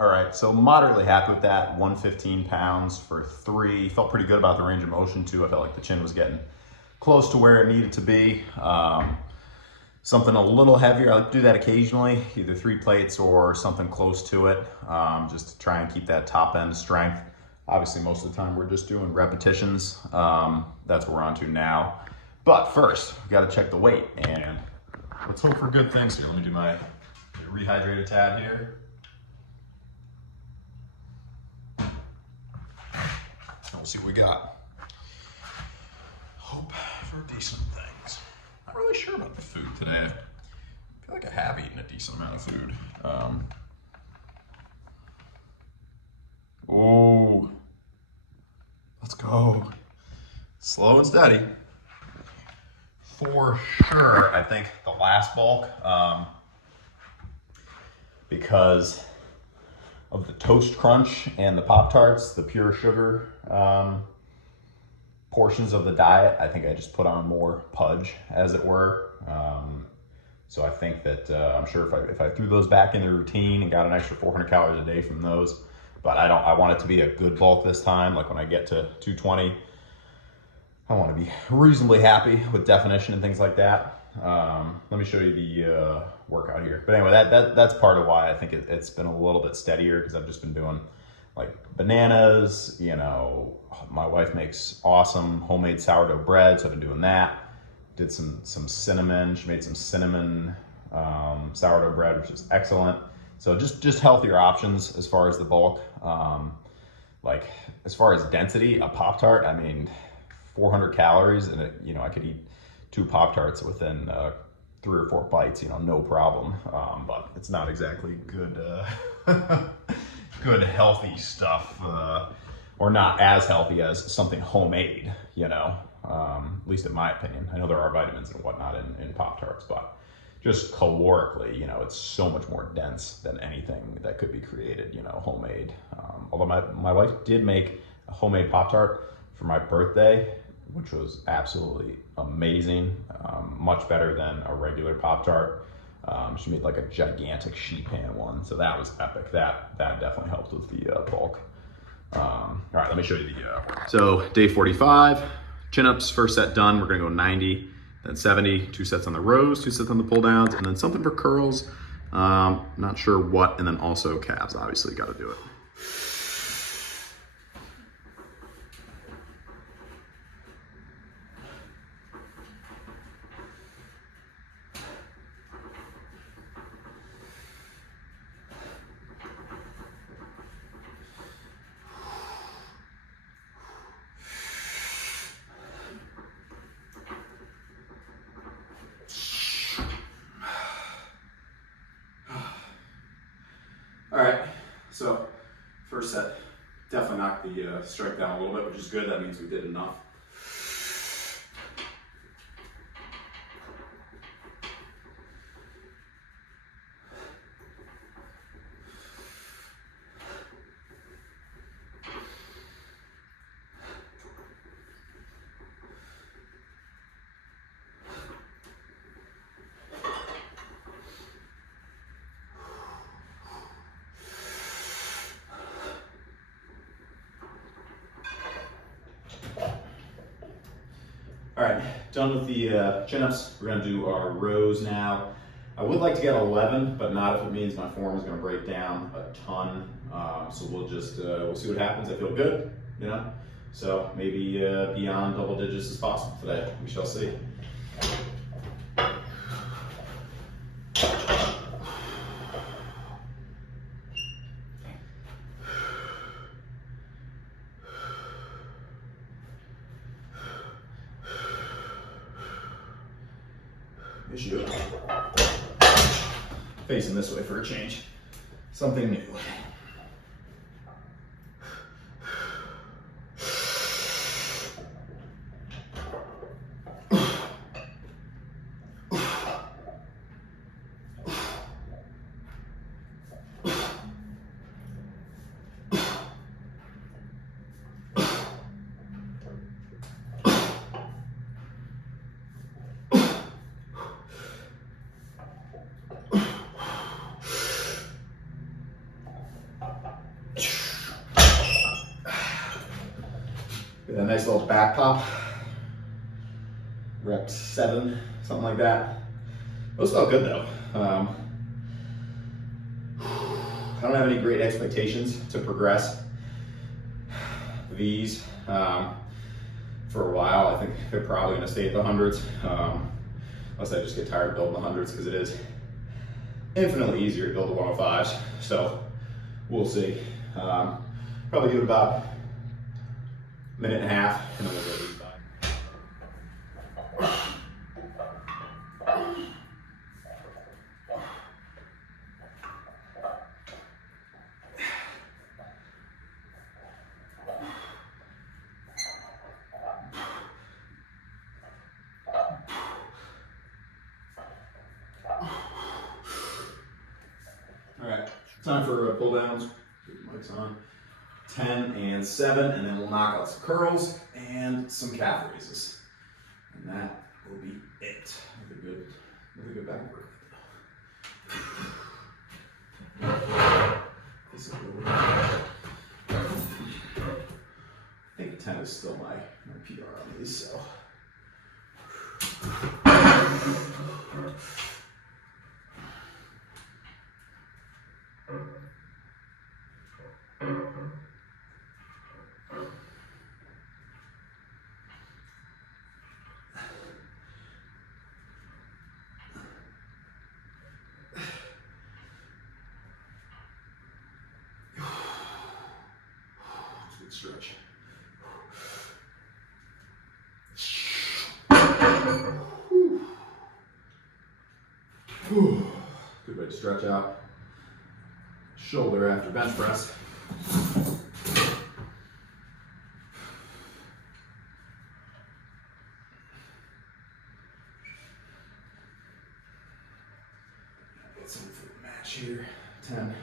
All right, so moderately happy with that. 115 pounds for 3. Felt pretty good about the range of motion too. I felt like the chin was getting close to where it needed to be. Something a little heavier, I like to do that occasionally, either 3 plates or something close to it, just to try and keep that top end strength. Obviously, most of the time we're just doing repetitions. That's what we're on to now. But first, we gotta check the weight, and let's hope for good things here. Let me do my rehydrated tab here. We'll see what we got. Hope for decent things. Not really sure about the food today. I feel like I have eaten a decent amount of food. Oh, let's go. Slow and steady. For sure, I think the last bulk, because of the toast crunch and the Pop-Tarts, the pure sugar portions of the diet, I think I just put on more pudge, as it were. So I think that I'm sure if I threw those back in the routine and got an extra 400 calories a day from those, but I want it to be a good bulk this time. Like when I get to 220, I want to be reasonably happy with definition and things like that. Let me show you the workout here. But anyway, that's part of why I think it's been a little bit steadier, because I've just been doing like bananas. You know, my wife makes awesome homemade sourdough bread, so I've been doing that. Did some cinnamon. She made some cinnamon sourdough bread, which is excellent. So just healthier options as far as the bulk. Like as far as density, a Pop-Tart, I mean, 400 calories, and I could eat 2 Pop-Tarts within 3 or 4 bites, no problem. But it's not exactly good, good healthy stuff, or not as healthy as something homemade, at least in my opinion. I know there are vitamins and whatnot in Pop-Tarts, but just calorically, it's so much more dense than anything that could be created, homemade. Although my wife did make a homemade Pop-Tart for my birthday, which was absolutely amazing. Much better than a regular Pop-Tart. She made like a gigantic sheet pan one, so that was epic. That definitely helped with the bulk. All right, let me show you the So day 45, chin-ups, first set done. We're gonna go 90, then 70, 2 sets on the rows, 2 sets on the pull downs, and then something for curls. Not sure what, and then also calves, obviously gotta do it. All right, so first set, definitely knocked the strength down a little bit, which is good. That means we did enough. All right, done with the chin-ups. We're gonna do our rows now. I would like to get 11, but not if it means my form is gonna break down a ton. So we'll just, we'll see what happens. I feel good, So maybe beyond double digits is possible today. We shall see. Issue. Facing this way for a change. Something new. nice little back pop. Rep 7, something like that. Those felt good though. I don't have any great expectations to progress these for a while. I think they're probably going to stay at the hundreds, unless I just get tired of building the hundreds, because it is infinitely easier to build the 105s. So we'll see. Probably give it about a minute and a half, and then we'll go to these 5. All right, time for pull downs. Keep the mics on. 10 and 7, and then we'll knock out some curls and some calf raises. And that will be it. Really good back work. This is good. I think 10 is still my PR on these, so. Good stretch. Good way to stretch out. Shoulder after bench press. Get some for the match here. 10.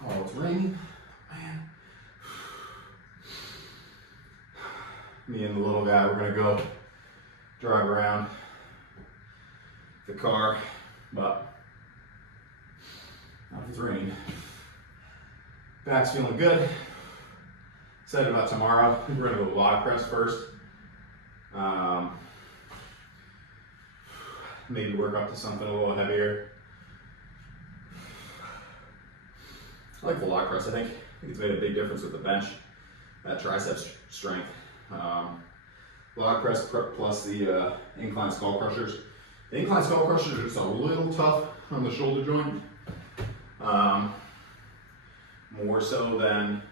Oh, it's raining, man. Me and the little guy, we're gonna go drive around the car, but not if it's raining. Back's feeling good. Excited about tomorrow. We're gonna go log press first. Maybe work up to something a little heavier. I like the log press. I think it's made a big difference with the bench, that tricep strength. Log press plus the incline skull crushers. The incline skull crushers are just a little tough on the shoulder joint. More so than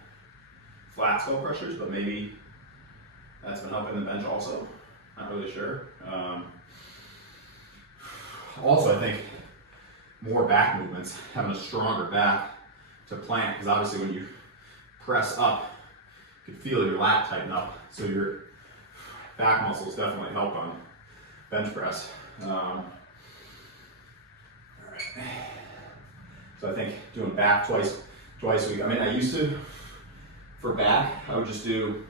flat skull crushers, but maybe that's been helping the bench also. Not really sure. Also, I think more back movements, having a stronger back to plant, because obviously when you press up, you can feel your lat tighten up, so your back muscles definitely help on bench press. All right. So I think doing back twice a week. I mean, I used to, for back, I would just do,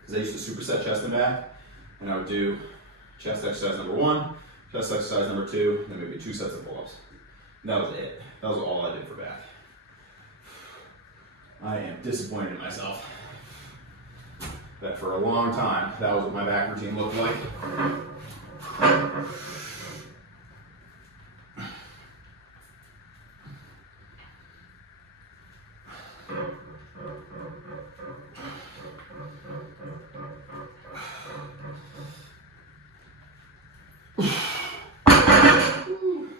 because I used to superset chest and back, and I would do chest exercise number 1, chest exercise number 2, then maybe 2 sets of pull-ups. And that was it. That was all I did for back. I am disappointed in myself that for a long time, that was what my back routine looked like.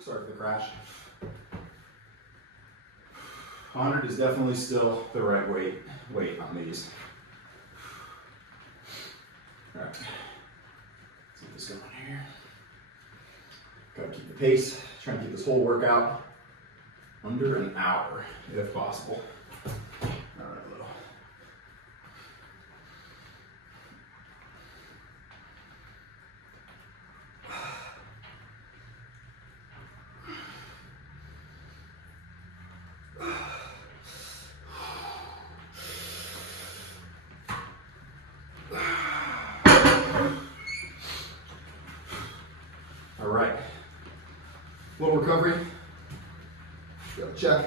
Sorry for the crash. 100 is definitely still the right weight on these. All right, let's get this going here. Gotta keep the pace, trying to keep this whole workout under an hour if possible. Little recovery. Check.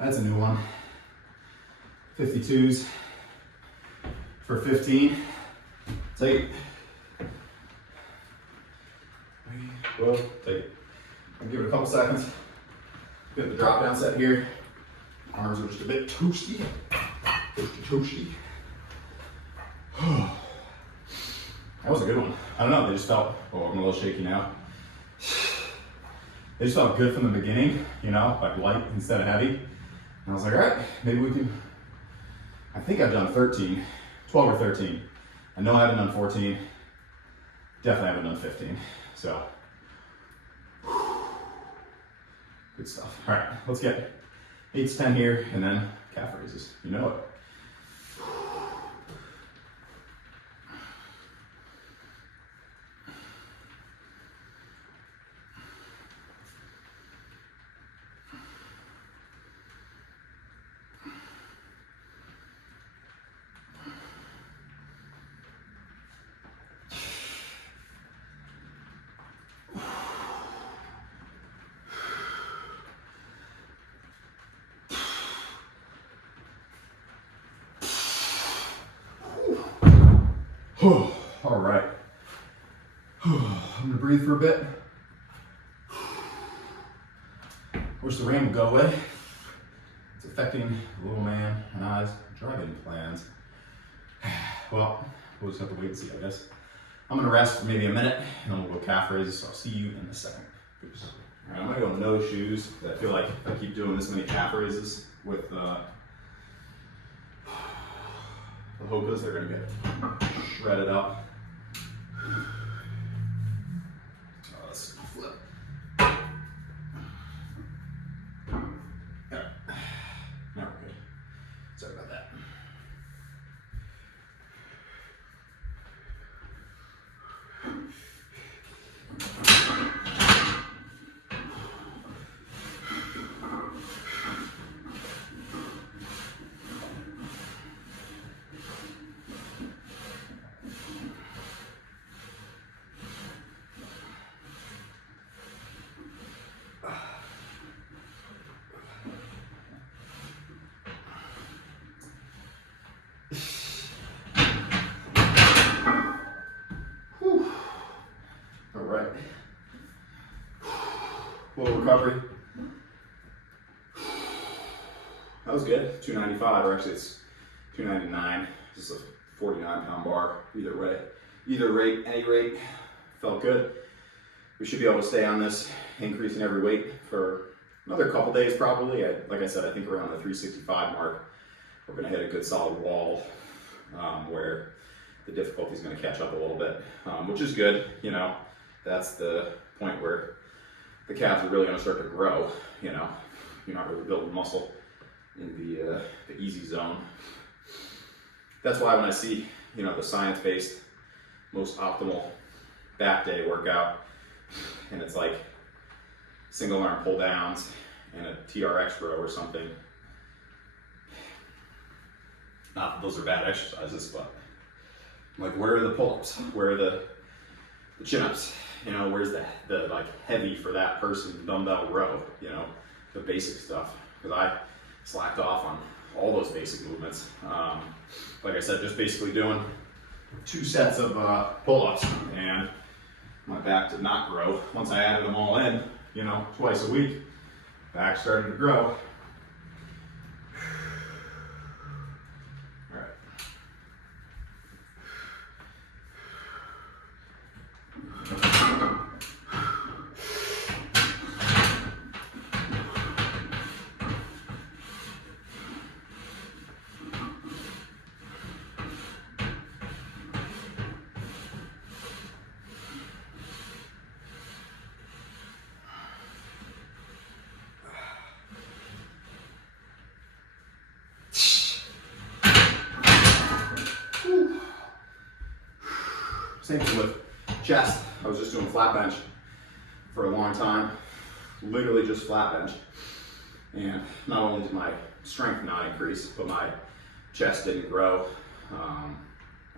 That's a new one. 52s for 15. Take it. Well, take it. I'll give it a couple seconds. Get the drop down set here. Arms are just a bit toasty. Toasty. That was a good one. I don't know, they just felt, oh, I'm a little shaky now. They just felt good from the beginning, you know, like light instead of heavy. And I was like, all right, maybe we can, I think I've done 13, 12 or 13. I know I haven't done 14, definitely haven't done 15. So, good stuff. All right, let's get 8 to 10 here and then calf raises. You know it. All right. I'm gonna breathe for a bit. Wish the rain would go away. It's affecting the little man and I's driving plans. Well, we'll just have to wait and see, I guess. I'm gonna rest for maybe a minute and then we'll go calf raises, so I'll see you in a second. Oops. All right, I'm gonna go no shoes. I feel like if I keep doing this many calf raises with the hokas, they're gonna get shredded up. Let's flip. Yeah. Now we're good. Sorry about that. Little recovery. That was good. 295, or actually it's 299. This is a 49-pound bar. Either way, any rate, felt good. We should be able to stay on this, increasing every weight for another couple days probably. Like I said, I think around the 365 mark, we're gonna hit a good solid wall where the difficulty is gonna catch up a little bit, which is good. You know, that's the point where the calves are really going to start to grow. You know, you're not really building muscle in the easy zone. That's why when I see, you know, the science-based most optimal back day workout, and it's like single arm pull downs and a TRX row or something, Not that those are bad exercises, but like, where are the pull-ups? Where are the chin-ups? You know, where's the like heavy for that person dumbbell row? You know, the basic stuff. Because I slacked off on all those basic movements. Like I said, just basically doing 2 sets of pull-ups, and my back did not grow. Once I added them all in, you know, twice a week, back started to grow. All right. Same thing with chest. I was just doing flat bench for a long time, literally just flat bench. And not only did my strength not increase, but my chest didn't grow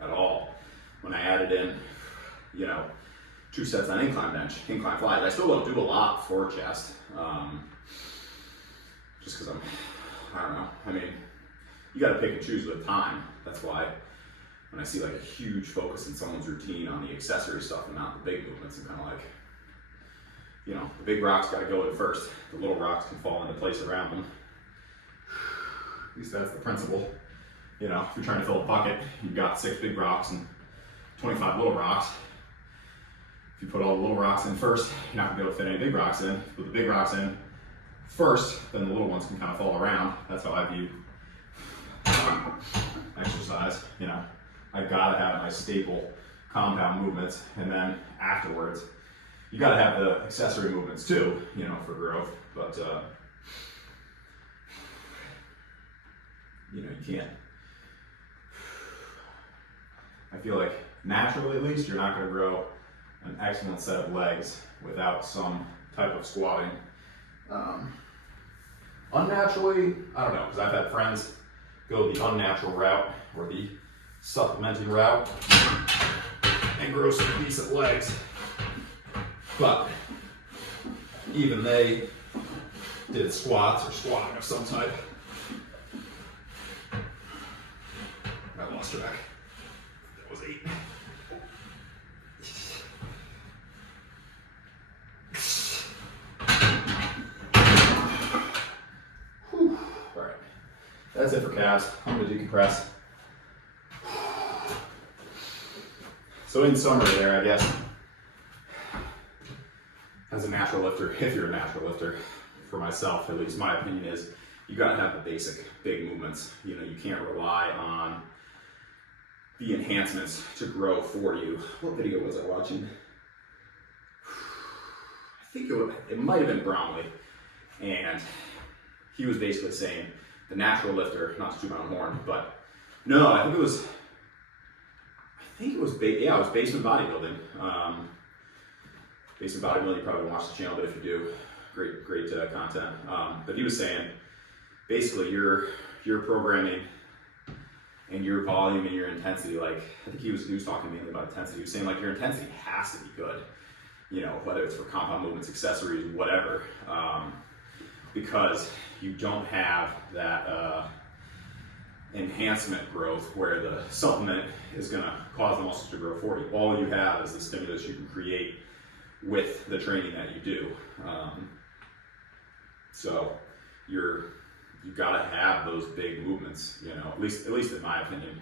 at all. When I added in, you know, 2 sets on incline bench, incline flies. I still don't do a lot for chest, just because I don't know. I mean, you got to pick and choose with time. That's why when I see like a huge focus in someone's routine on the accessory stuff and not the big movements, I'm kind of like, you know, the big rocks got to go in first. The little rocks can fall into place around them. At least that's the principle. You know, if you're trying to fill a bucket, you've got 6 big rocks and 25 little rocks. If you put all the little rocks in first, you're not gonna be able to fit any big rocks in. If you put the big rocks in first, then the little ones can kind of fall around. That's how I view exercise. You know, I gotta have my staple compound movements, and then afterwards, you gotta have the accessory movements too, you know, for growth. But you know, you can't. I feel like naturally, at least, you're not gonna grow an excellent set of legs without some type of squatting. Unnaturally, I don't know, because I've had friends go the unnatural route or the supplementing route and grow some decent legs, but even they did squats or squatting of some type. I lost track. That was 8. Whew. All right, that's it for calves. I'm gonna decompress. So in summary there, I guess, as a natural lifter, if you're a natural lifter, for myself, at least my opinion is, you gotta have the basic big movements. You know, you can't rely on the enhancements to grow for you. What video was I watching? I think it might have been Bromley, and he was basically saying the natural lifter, not to toot my own horn, but no, I think it was basement bodybuilding. Basement bodybuilding, you probably don't watch the channel, but if you do, great content. But he was saying, basically, your programming and your volume and your intensity, like, I think he was talking mainly about intensity. He was saying, like, your intensity has to be good, you know, whether it's for compound movements, accessories, whatever, because you don't have that enhancement growth where the supplement is going to cause the muscles to grow for you. All you have is the stimulus you can create with the training that you do. So you've got to have those big movements, you know, at least in my opinion.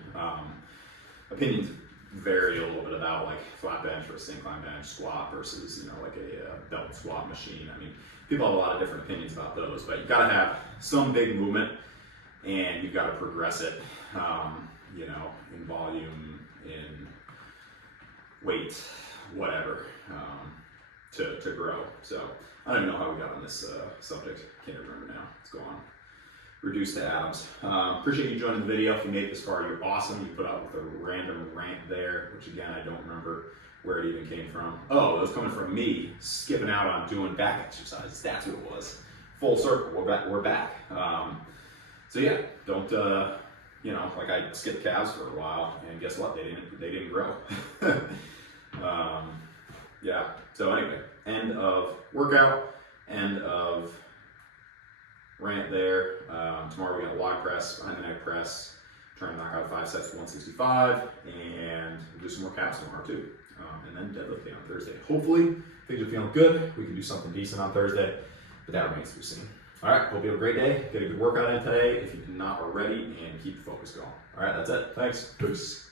Opinions vary a little bit about like flat bench versus incline bench, squat versus, you know, like a belt squat machine. I mean, people have a lot of different opinions about those, but you've got to have some big movement, and you've got to progress it, you know, in volume, in weight, whatever, to grow. So I don't even know how we got on this subject. Can't remember now. Let's go on. Reduce to atoms. Appreciate you joining the video. If you made it this far, you're awesome. You put out with a random rant there, which again, I don't remember where it even came from. Oh, it was coming from me skipping out on doing back exercises. That's what it was. Full circle. We're back. So yeah, don't you know, like I skipped calves for a while, and guess what? They didn't grow. Yeah. So anyway, end of workout, end of rant there. Tomorrow we got a log press, behind the neck press, trying to knock out 5 sets to 165, and do some more calves tomorrow too. And then deadlift day on Thursday. Hopefully things are feeling good. We can do something decent on Thursday, but that remains to be seen. All right, hope you have a great day. Get a good workout in today if you did not already, and keep the focus going. All right, that's it. Thanks. Peace.